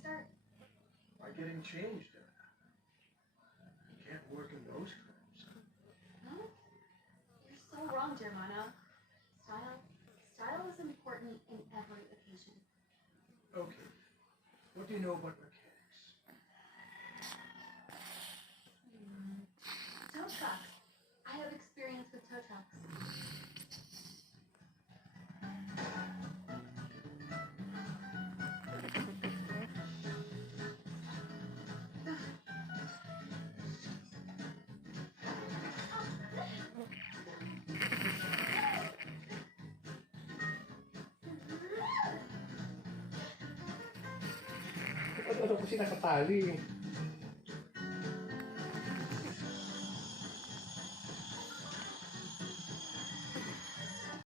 start? By getting changed. You can't work in those clothes. No? You're so wrong, Germano. Style is important in every occasion. Okay. What do you know about mechanics? Tow trucks. I have experience with tow trucks. Ano kasi nakatali eh.